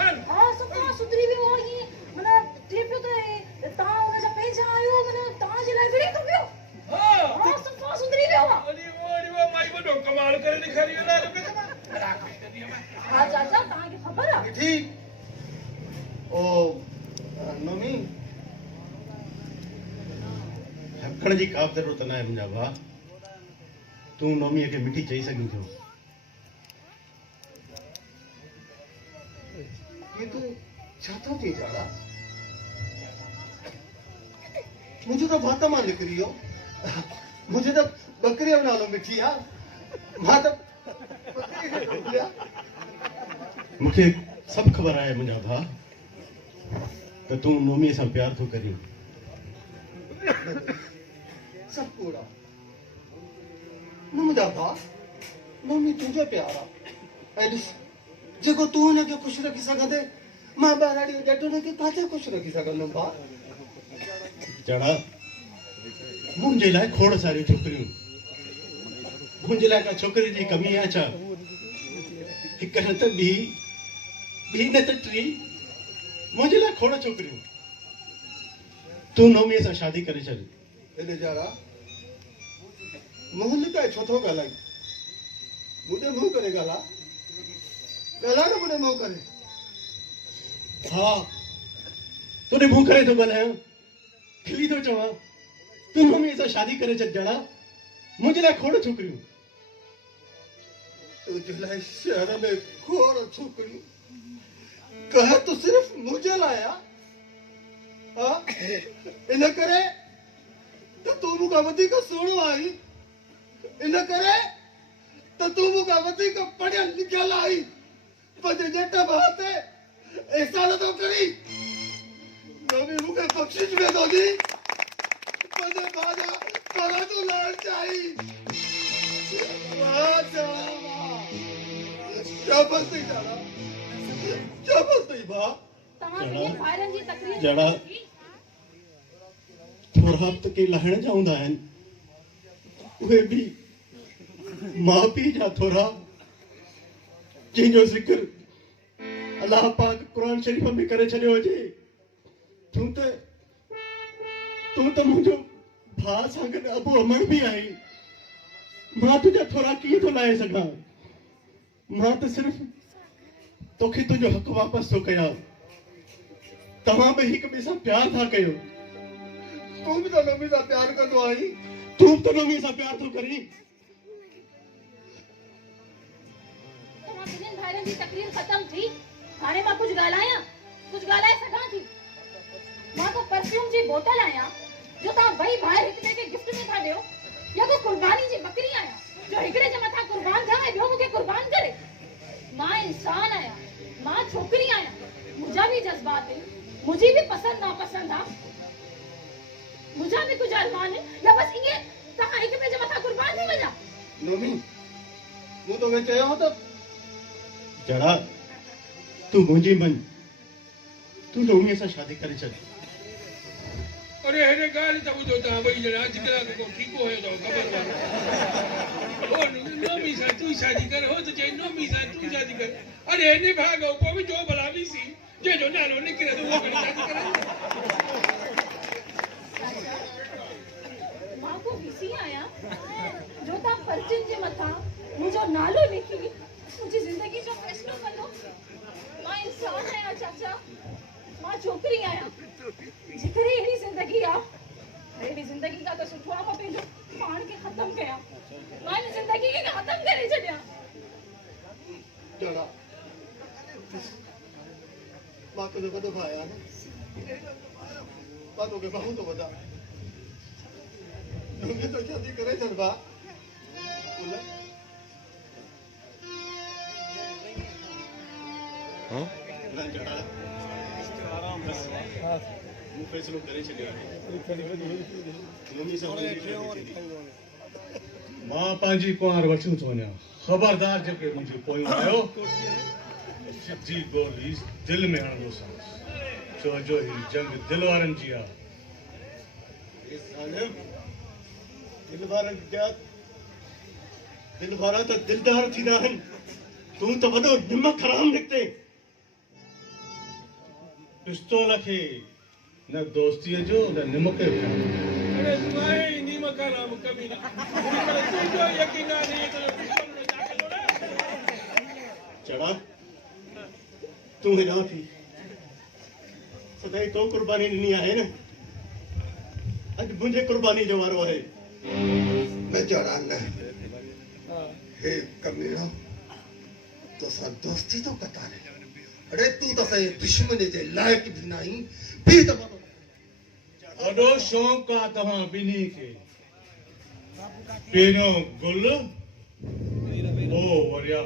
सन हां सुठा सुधरी वियो ये मना थिए पियो त तव्हां हुन जा पंहिंजा आहियो मना तव्हां जे लाइ विड़ी थो पियो हां सुठा सुधरी वियो अरे वो माई वॾो कमाल करे ॾेखारी वेंदा आहियो हा चाचा तव्हांखे ख़बर आहे ठीक ओ नमी हकण जी का बि ज़रूरत न आहे मुंहिंजा भाउ तूं नोमीअ खे मिठी चई सघीं थो ये तूं छा थो चई जाड़ा मुंहिंजो त भात मां निकिरी वियो मुंहिंजो त बकरीअ जो नालो मिठी आहे मां त बकरीअ खे थो भुलियां मूंखे सभु ख़बर आहे मुंहिंजा भाउ त तूं नोमीअ सां प्यार थो करीं सब कूड़ा मुंहिंजा भाउ नोमी तुंहिंजो प्यार आहे ऐं ॾिस जेको तूं हुनखे ख़ुशि रखी सघंदे मां ॿारड़ी ॾेढ हुनखे किथे ख़ुशि रखी सघंदुमि भाउ जड़ा मुंहिंजे लाइ खोड़ सारियूं छोकिरियूं मुंहिंजे लाइ का छोकिरी जी कमी आहे छा हिकु न त ॿी न त टी मुंहिंजे लाइ खोड़ छोकिरियूं तूं नोमीअ सां शादी करे छॾ हेॾे जड़ा मुंहुं लिकाए छो थो ॻाल्हाई मुंहिंजे मुंहुं करे ॻाल्हाए न मुंहिंजे मुंहुं करे हा तुंहिंजे मुंहुं करे थो ॻाल्हायां खिली थो चवां तूं नोमीअ सां शादी करे छॾ जड़ा मुंहिंजे लाइ खोड़ छोकिरियूं तुंहिंजे लाइ शहर में खोड़ छोकिरियूं कह तूं सिर्फ़ मुंहिंजे लाइ आहे इन करे त तूं मूंखां वधीक सुहिणो आहीं इन करे त तूं मूंखां वधीक पढ़ियल लिखियल आहीं पंहिंजे ॼट भाउ ते एहसान थो करी नोमी मूंखे बख़्शिश में थो ॾी पंहिंजे भाउ जा पर तूं लहण चाहीं शाबाश अथई दादा शाबाश अथई भाउ जड़ा थोड़ा हफ़्त के लहण जा हूंदा आहिनि उहे बि माउ पीउ जा थोरा जंहिंजो ज़िक्र अलाह पाक क़ुर शरीफ़ में करे छॾियो हुजे तूं त मुंहिंजो भाउ सां गॾु अबू अमर बि आहीं मां तुंहिंजा थोरा कीअं थो लाहे सघां मां त सिर्फ़ तोखे तुंहिंजो हक़ वापसि थो कयां तव्हां बि हिक ॿिए सां प्यार था कयो तूं बि त नोमी सां प्यार कंदो आहीं तूं बि त नोमी सां प्यार थो करीं तव्हां ॿिन्हिनि भाइरनि जी तकरीर ख़तम थी हाणे मां कुझु ॻाल्हाए सघां थी मां को परफ्यूम जी बोतल आहियां जो तव्हां ॿई भाई हिक ॿिए खे गिफ्ट में था ॾियो या को कुर्बानी जी बकरी आहियां जो हिकिड़े जे मथां कुर्बान थिया ऐं ॿियो मूंखे कुर्बान करे मां इंसान आहियां मां छोकिरी आहियां मुंहिंजा बि जज़्बात आहिनि मुंहिंजी बि पसंदि नापसंदि आहे मुंहिंजा बि कुझु अरमान आहिनि या बसि ईअं तव्हां हिक ॿिए जे मथां कुर्बान थी वञा नोमी मूं तोखे चयो त जड़ा तूं मुंहिंजी मन तूं नोमीअ सां शादी करे छॾ अरे हेॾे ॻाल्हि त ॿुधो तव्हां ॿई ॼणा अधु कलाक खां ठीकु हुयो अथव ख़बर आहे नोमी सां तूं शादी कर हो त चई नोमी सां तूं शादी कर अरे हिन भाग पोइ बि जो भला बि सी जंहिंजो नालो निकिरे त उहो खणी शादी करे मां को वीसी आहियां जो तव्हां पर्चनि जे मथां मुंहिंजो नालो लिखी मुंहिंजी ज़िंदगी जो फ़ैसिलो कंदो मां इंसान आहियां चाचा मां छोकिरी आहियां जेकॾहिं अहिड़ी ज़िंदगी आहे अहिड़ी ज़िंदगी खां त सुठो आहे मां पंहिंजो पाण खे ख़तमु कयां मां हिन ज़िंदगी खे ख़तमु करे छॾियां जड़ा मां तुंहिंजो वॾो भाउ आहियां मां तोखे बाहूं थो वधां नोमी सां शादी करे छॾ भाउ फैसलो करे छॾियो मां पंहिंजी कुंवार वठूं थो वञा ख़बरदार जेके मुंहिंजी पोयूं आयो सिधी गोली दिलि में हणंदोसांसि छो जो हीअ जंग दिलि वारनि जी आहे दिलि वारा त दिलदार थींदा आहिनि तूं त वॾो निमक हराम निकिते पिस्तौल खे न दोस्तीअ जो न निमक जो। अरे तू आए नी मकाराम कभी ना तू जो यकीन नहीं तो चढ़ा तू हेॾां थी सदाई तो कुर्बानी ॾिनी आहे न, अॼु मुंहिंजे कुर्बानी जो वारो आहे। मैं चढ़ा न हे कमीनो तोसां दोस्ती तो कता रे। अरे तू तो सही दुश्मन जे लायक भी नहीं भी तो वॾो शौक़ु आहे तव्हां ॿिन्ही खे। पहिरियों गुल पोइ वरिया।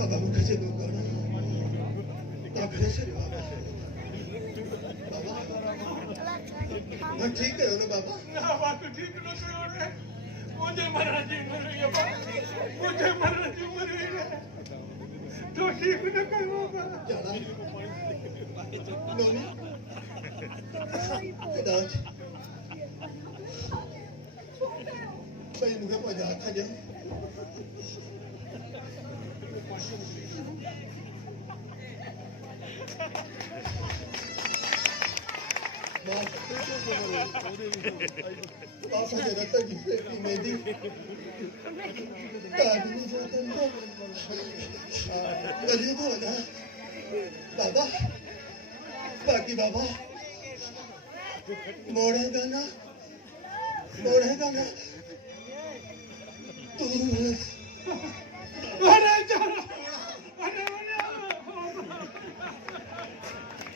बाबा मुझे से दूर करो बाबा से बाबा मैं ठीक है ना बाबा ना बात ठीक न करो रे मुझे मरना जी मर रही है मुझे मरना जी मर रही है तो ठीक न करो बाबा चढ़ा नोनी दाज भाई मुझे मजा आता है बाबा ने रत्ता की फेंकी मेहंदी काटनी जाता है गली तो ना बाबा बाकी बाबा मोड़ेगा ना तू